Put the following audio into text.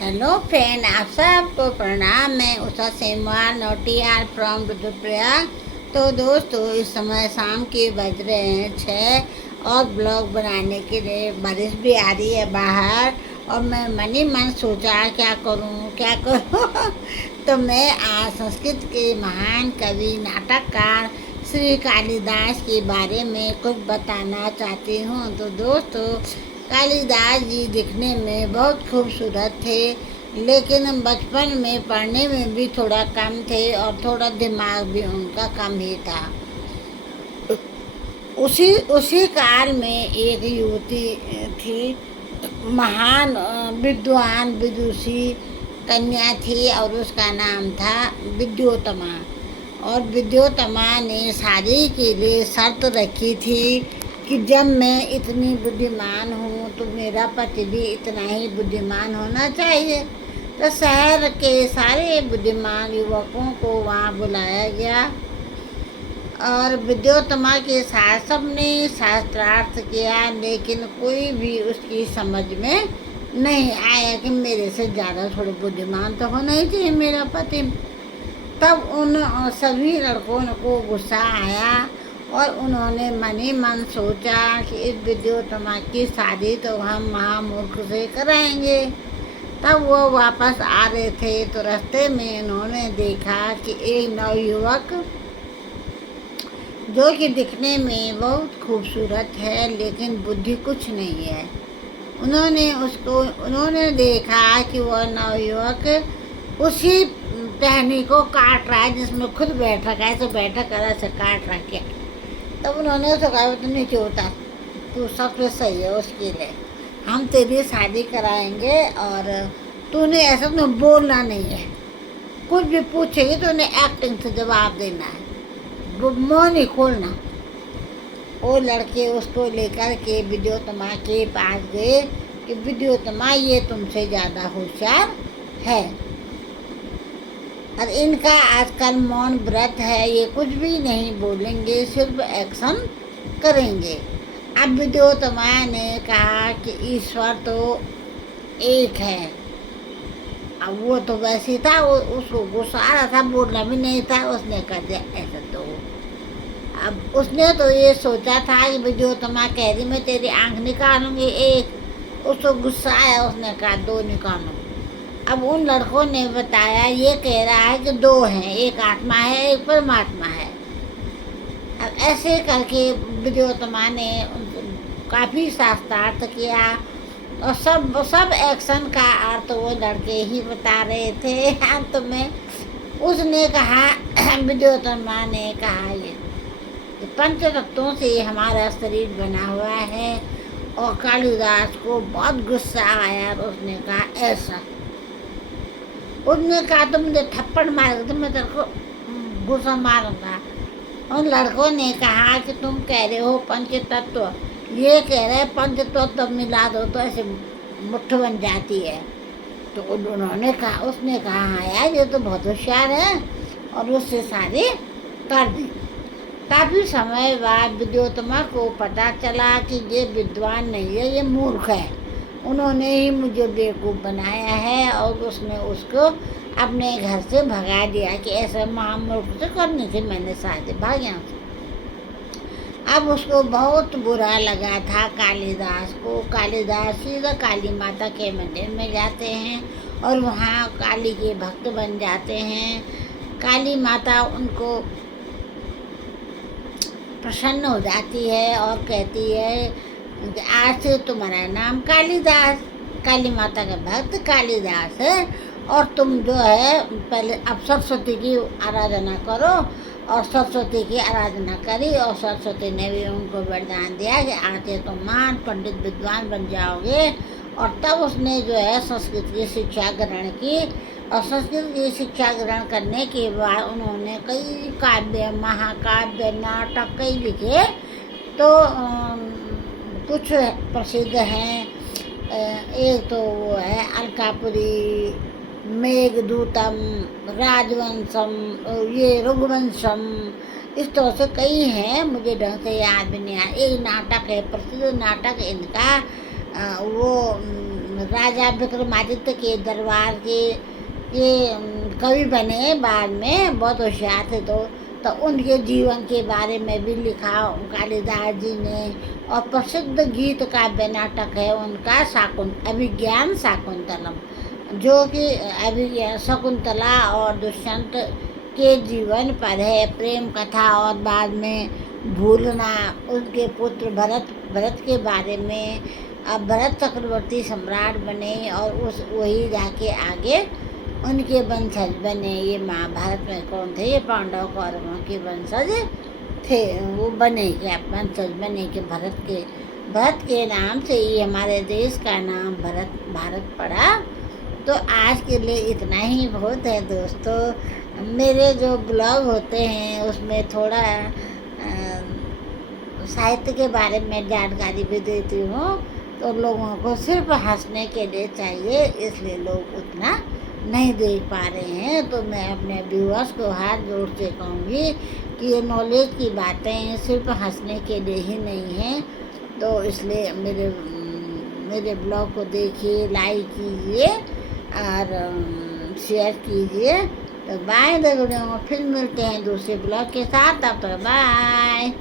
Hello friend, आप सबको प्रणाम। मैं उषा सेमवाल नोटियाल फ्रॉम रुद्रप्रयाग। तो दोस्तों, इस समय शाम के बज रहे हैं 6 और ब्लॉग बनाने के लिए बारिश भी आ रही है बाहर। और मैं मन ही मन सोचा क्या करूं क्या करूं तो मैं आज संस्कृत के महान कवि नाटककार श्री कालिदास के बारे में कुछ बताना चाहती हूं। तो दोस्तों, कालिदास जी दिखने में बहुत खूबसूरत थे, लेकिन बचपन में पढ़ने में भी थोड़ा कम थे और थोड़ा दिमाग भी उनका कम ही था। उसी उसी काल में एक युवती थी, महान विद्वान विदुषी कन्या थी और उसका नाम था विद्योत्तमा। और विद्योत्तमा ने शादी के लिए शर्त रखी थी कि जब मैं इतनी बुद्धिमान हूँ तो मेरा पति भी इतना ही बुद्धिमान होना चाहिए। तो शहर के सारे बुद्धिमान युवकों को वहाँ बुलाया गया और विद्योत्तमा के साथ सबने शास्त्रार्थ किया, लेकिन कोई भी उसकी समझ में नहीं आया कि मेरे से ज़्यादा थोड़े बुद्धिमान तो होना ही चाहिए मेरा पति। तब उन सभी लड़कों को गुस्सा आया और उन्होंने मन ही मन सोचा कि इस विद्योत्तमा की शादी तो हम महामूर्ख से कराएंगे। तब वो वापस आ रहे थे तो रास्ते में उन्होंने देखा कि एक नवयुवक जो कि दिखने में बहुत खूबसूरत है लेकिन बुद्धि कुछ नहीं है। उन्होंने देखा कि वह नवयुवक उसी टहनी को काट रहा है जिसमें खुद बैठ रखा है, तो बैठा करा से काट रखा है। तब उन्होंने उसको कहा, तो नीचे उतार, तू सबसे सही है उसके लिए, हम तेरी शादी कराएंगे और तूने ऐसा तो बोलना नहीं है, कुछ भी पूछेगी तो उन्हें एक्टिंग से जवाब देना है, वो मुँह नहीं खोलना। वो लड़के उसको लेकर के विद्योत्तमा के पास गए कि विद्योत्तमा ये तुमसे ज़्यादा होशियार है और इनका आजकल मौन व्रत है, ये कुछ भी नहीं बोलेंगे, सिर्फ एक्शन करेंगे। अब विद्योत्तमा ने कहा कि ईश्वर तो एक है। अब वो तो वैसे था, उसको गुस्सा आ रहा था, बोलना भी नहीं था, उसने कह दिया ऐसा तो। अब उसने तो ये सोचा था कि विद्योत्तमा कह रही मैं तेरी आँख निकालूंगी एक, उसको गुस्सा आया, उसने कहा 2 निकालूंगी। अब उन लड़कों ने बताया, ये कह रहा है कि 2 हैं, एक आत्मा है एक परमात्मा है। अब ऐसे करके विद्योत्तमा ने काफ़ी शास्त्रार्थ किया और सब एक्शन का अर्थ वो लड़के ही बता रहे थे। अंत में उसने कहा, विद्योत्तमा ने कहा, ये पंच तत्वों से हमारा शरीर बना हुआ है। और कालिदास को बहुत गुस्सा आया और उसने कहा ऐसा। उसने कहा तो मुझे थप्पड़ मारेगा तो मैं तेरे को गुस्सा मारूंगा। उन लड़कों ने कहा कि तुम कह रहे हो पंच तत्व, ये कह रहे पंच तत्व मिला दो तो ऐसे मुट्ठ बन जाती है। तो उन्होंने कहा, उसने कहा हाँ यार ये तो बहुत होशियार है, और उससे शादी कर दी। काफ़ी समय बाद विद्योत्तमा को पता चला कि ये विद्वान नहीं है, ये मूर्ख है, उन्होंने ही मुझे बेवकूफ़ बनाया है। और उसने उसको अपने घर से भगा दिया कि ऐसा महामूर्ख से करने से मैंने शादी, भाग यहाँ से। अब उसको बहुत बुरा लगा था कालिदास को। कालिदास सीधा काली माता के मंदिर में जाते हैं और वहाँ काली के भक्त बन जाते हैं। काली माता उनको प्रसन्न हो जाती है और कहती है कि आज से तुम्हारा नाम कालिदास, काली माता का भक्त कालिदास है, और तुम जो है पहले अब सरस्वती की आराधना करो। और सरस्वती की आराधना करी और सरस्वती ने भी उनको वरदान दिया कि आज से तुम महान पंडित विद्वान बन जाओगे। और तब उसने जो है संस्कृत की शिक्षा ग्रहण की, और संस्कृत की शिक्षा ग्रहण करने के बाद उन्होंने कई काव्य, महाकाव्य, नाटक कई लिखे। तो कुछ प्रसिद्ध हैं, एक तो वो है अलकापुरी, मेघदूतम, राजवंशम, ये रघुवंशम, इस तरह से कई हैं, मुझे ढंग से याद भी नहीं आया। एक नाटक है, प्रसिद्ध नाटक इनका, वो राजा विक्रमादित्य के दरबार के ये कवि बने बाद में, बहुत होशियार थे। तो उनके जीवन के बारे में भी लिखा कालिदास जी ने। और प्रसिद्ध गीत काव्य नाटक है उनका अभिज्ञान शाकुंतलम, जो कि अभिज्ञान शकुंतला और दुष्यंत के जीवन पर है, प्रेम कथा। और बाद में भूलना, उनके पुत्र भरत के बारे में। अब भरत चक्रवर्ती सम्राट बने और वही जाके आगे उनके वंशज बने। ये महाभारत में कौन थे? ये पांडव कौरवों के वंशज थे। वो बने क्या वंशज बने कि भरत के नाम से ही हमारे देश का नाम भारत पड़ा। तो आज के लिए इतना ही बहुत है दोस्तों। मेरे जो ब्लॉग होते हैं उसमें थोड़ा साहित्य के बारे में जानकारी भी देती हूँ। तो लोगों को सिर्फ हंसने के लिए चाहिए, इसलिए लोग उतना नहीं देख पा रहे हैं। तो मैं अपने व्यूअर्स को हाथ जोड़ से कहूँगी कि ये नॉलेज की बातें सिर्फ हंसने के लिए ही नहीं हैं। तो इसलिए मेरे ब्लॉग को देखिए, लाइक कीजिए और शेयर कीजिए। तो बाय, फिर मिलते हैं दूसरे ब्लॉग के साथ। तब तक बाय।